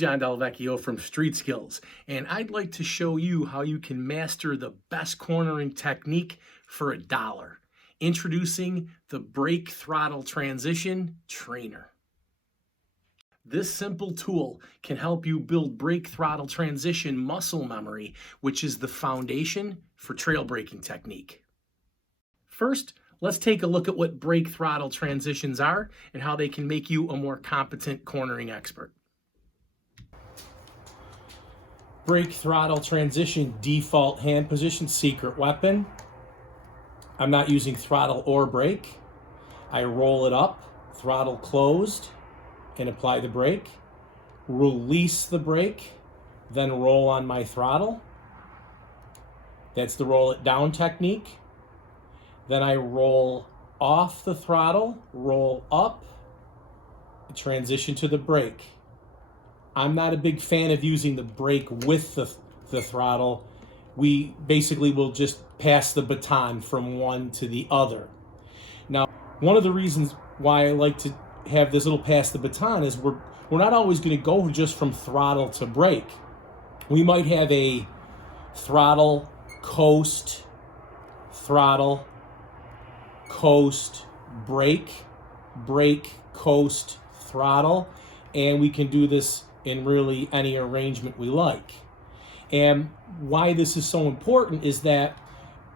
John Delvecchio from Street Skills, and I'd like to show you how you can master the best cornering technique for $1. Introducing the Brake Throttle Transition Trainer. This simple tool can help you build brake throttle transition muscle memory, which is the foundation for trail braking technique. First, let's take a look at what brake throttle transitions are and how they can make you a more competent cornering expert. Brake throttle transition default hand position, secret weapon. I'm not using throttle or brake. I roll it up, throttle closed, and apply the brake. Release the brake, then roll on my throttle. That's the roll it down technique. Then I roll off the throttle, roll up, transition to the brake. I'm not a big fan of using the brake with the throttle. We basically will just pass the baton from one to the other. Now, one of the reasons why I like to have this little pass the baton is we're not always going to go just from throttle to brake. We might have a throttle, coast, throttle, coast, brake, brake, coast, throttle, and we can do this in really any arrangement we like. And why this is so important is that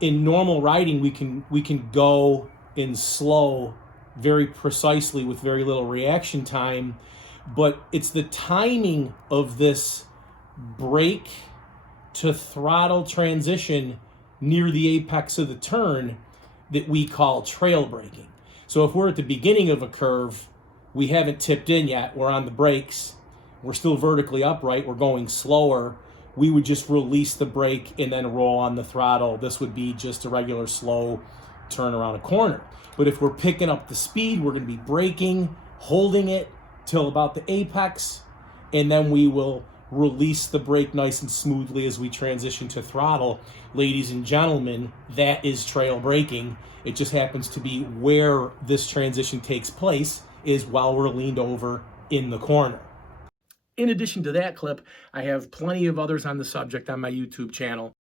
in normal riding we can go in slow very precisely with very little reaction time, but it's the timing of this brake to throttle transition near the apex of the turn that we call trail braking. So if we're at the beginning of a curve, we haven't tipped in yet, we're on the brakes, we're still vertically upright, we're going slower, we would just release the brake and then roll on the throttle. This would be just a regular slow turn around a corner. But if we're picking up the speed, we're going to be braking, holding it till about the apex, and then we will release the brake nice and smoothly as we transition to throttle. Ladies and gentlemen, that is trail braking. It just happens to be where this transition takes place is while we're leaned over in the corner. In addition to that clip, I have plenty of others on the subject on my YouTube channel.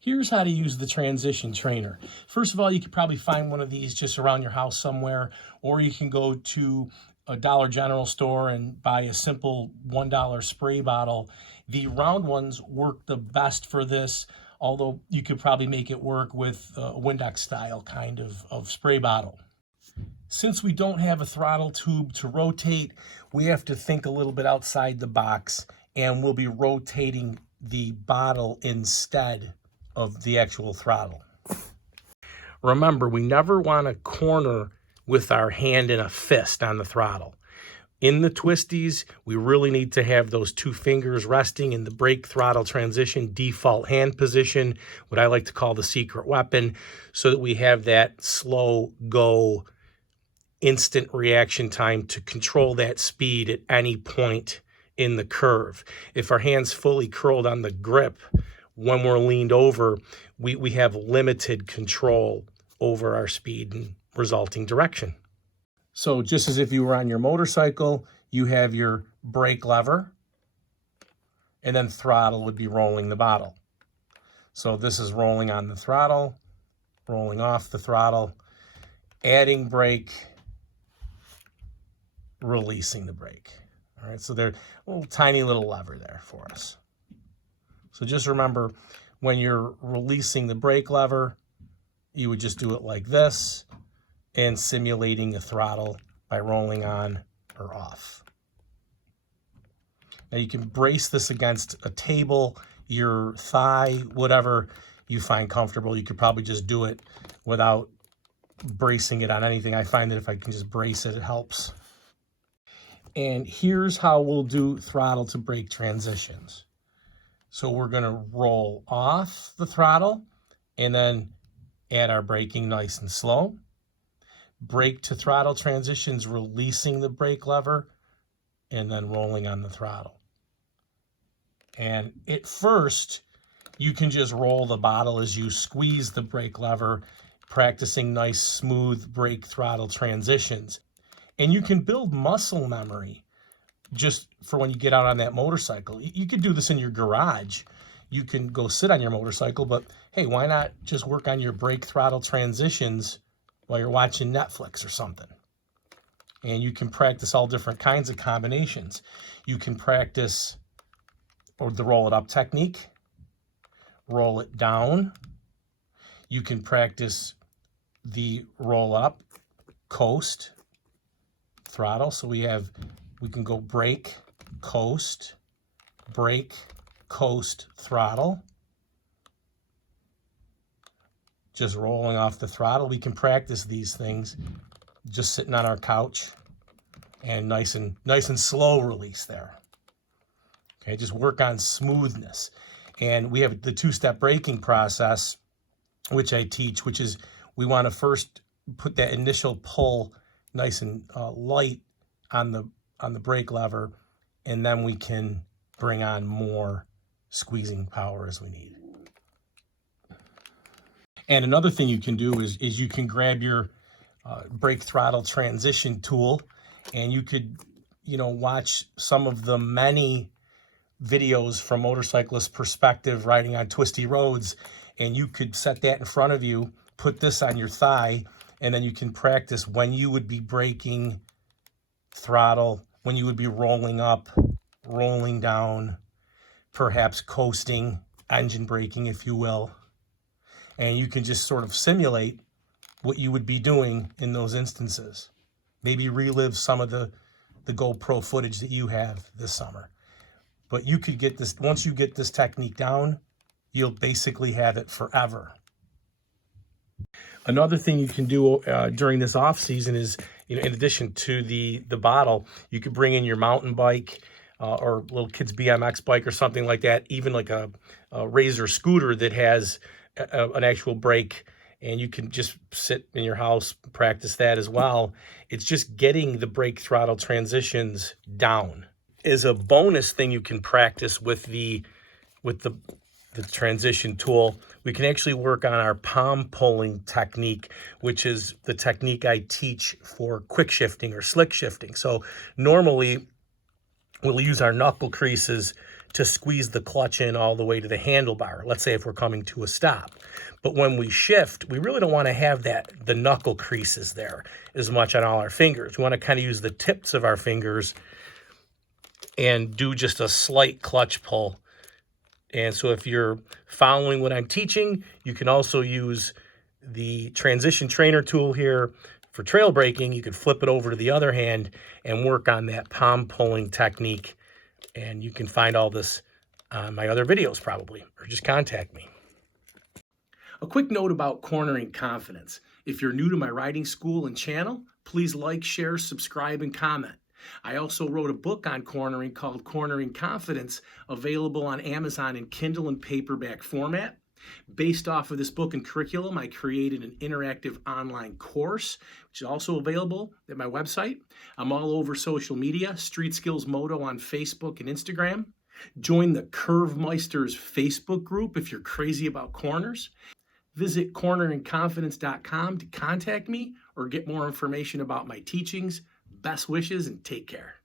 Here's how to use the transition trainer. First of all, you could probably find one of these just around your house somewhere, or you can go to a Dollar General store and buy a simple $1 spray bottle. The round ones work the best for this, although you could probably make it work with a Windex style kind of spray bottle. Since we don't have a throttle tube to rotate, we have to think a little bit outside the box, and we'll be rotating the bottle instead of the actual throttle. Remember, we never want to corner with our hand in a fist on the throttle. In the twisties, we really need to have those two fingers resting in the brake throttle transition default hand position, what I like to call the secret weapon, so that we have that slow go, instant reaction time to control that speed at any point in the curve. If our hand's fully curled on the grip when we're leaned over, we have limited control over our speed and resulting direction. So just as if you were on your motorcycle, you have your brake lever, and then throttle would be rolling the bottle. So this is rolling on the throttle, rolling off the throttle, adding brake, releasing the brake. All right, so there's a little tiny little lever there for us. So just remember, when you're releasing the brake lever, you would just do it like this and simulating a throttle by rolling on or off. Now you can brace this against a table, your thigh, whatever you find comfortable. You could probably just do it without bracing it on anything. I find that if I can just brace it, it helps. And here's how we'll do throttle to brake transitions. So we're going to roll off the throttle and then add our braking nice and slow. Brake to throttle transitions, releasing the brake lever and then rolling on the throttle. And at first, you can just roll the bottle as you squeeze the brake lever, practicing nice, smooth brake throttle transitions. And you can build muscle memory just for when you get out on that motorcycle. You could do this in your garage. You can go sit on your motorcycle, but hey, why not just work on your brake throttle transitions while you're watching Netflix or something? And you can practice all different kinds of combinations. You can practice or the roll it up technique, roll it down. You can practice the roll up, coast, throttle. So we can go brake, coast, throttle. Just rolling off the throttle. We can practice these things just sitting on our couch and nice and slow release there. Okay, just work on smoothness. And we have the two-step braking process, which I teach, which is we want to first put that initial pull nice and light on the brake lever, and then we can bring on more squeezing power as we need. And another thing you can do is you can grab your brake throttle transition tool, and you could, watch some of the many videos from motorcyclist perspective riding on twisty roads, and you could set that in front of you, put this on your thigh, and then you can practice when you would be braking, throttle, when you would be rolling up, rolling down, perhaps coasting, engine braking, if you will. And you can just sort of simulate what you would be doing in those instances. Maybe relive some of the GoPro footage that you have this summer. But you could get this, once you get this technique down, you'll basically have it forever. Another thing you can do during this off season is, in addition to the bottle, you could bring in your mountain bike or little kid's BMX bike or something like that, even like a Razor scooter that has an actual brake, and you can just sit in your house, practice that as well. It's just getting the brake throttle transitions down. Is a bonus thing you can practice with the transition tool. We can actually work on our palm pulling technique, which is the technique I teach for quick shifting or slick shifting. So normally we'll use our knuckle creases to squeeze the clutch in all the way to the handlebar, let's say if we're coming to a stop. But when we shift, we really don't want to have the knuckle creases there as much on all our fingers. We want to kind of use the tips of our fingers and do just a slight clutch pull. And so if you're following what I'm teaching, you can also use the transition trainer tool here for trail braking. You could flip it over to the other hand and work on that palm pulling technique. And you can find all this on my other videos probably, or just contact me. A quick note about cornering confidence. If you're new to my riding school and channel, please like, share, subscribe, and comment. I also wrote a book on cornering called Cornering Confidence, available on Amazon in Kindle and paperback format. Based off of this book and curriculum, I created an interactive online course, which is also available at my website. I'm all over social media, Street Skills Moto on Facebook and Instagram. Join the Curve Meisters Facebook group if you're crazy about corners. Visit corneringconfidence.com to contact me or get more information about my teachings. Best wishes and take care.